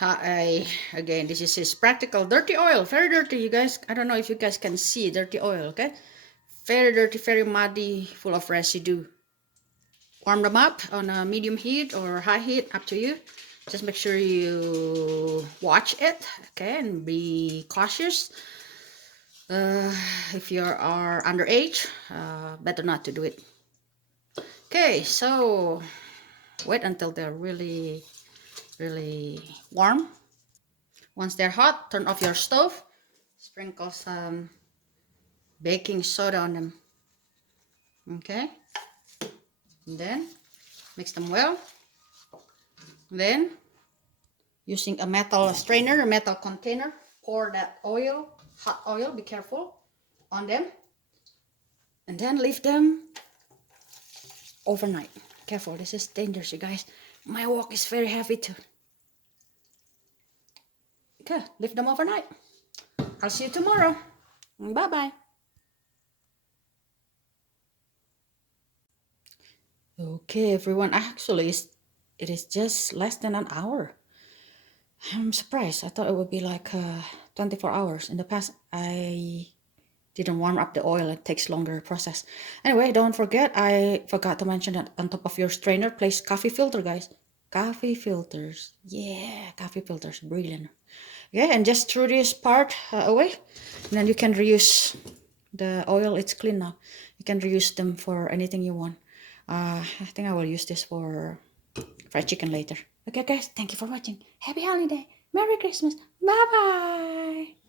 Again, this is his practical dirty oil. Very dirty, you guys. I don't know if you guys can see dirty oil, okay? Very dirty, very muddy, full of residue. Warm them up on a medium heat or high heat, up to you. Just make sure you watch it, okay? And be cautious. If you are underage, better not to do it. Okay, so wait until they're really warm. Once they're hot, turn off your stove. Sprinkle some baking soda on them. Okay, and then mix them well. Then, using a metal strainer, a metal container, pour that oil, hot oil, be careful, on them. And then leave them overnight. Careful, this is dangerous, you guys. My wok is very heavy too. Okay, leave them overnight. I'll see you tomorrow. Bye-bye. Okay, everyone. Actually, it is just less than an hour. I'm surprised. I thought it would be like 24 hours. In the past, I didn't warm up the oil. It takes longer process. Anyway, don't forget, I forgot to mention that on top of your strainer, place coffee filter, guys. Coffee filters. Yeah, coffee filters. Brilliant. Yeah, and just throw this part away. And then you can reuse the oil. It's clean now. You can reuse them for anything you want. I think I will use this for fried chicken later. Okay, guys. Thank you for watching. Happy holiday. Merry Christmas. Bye-bye.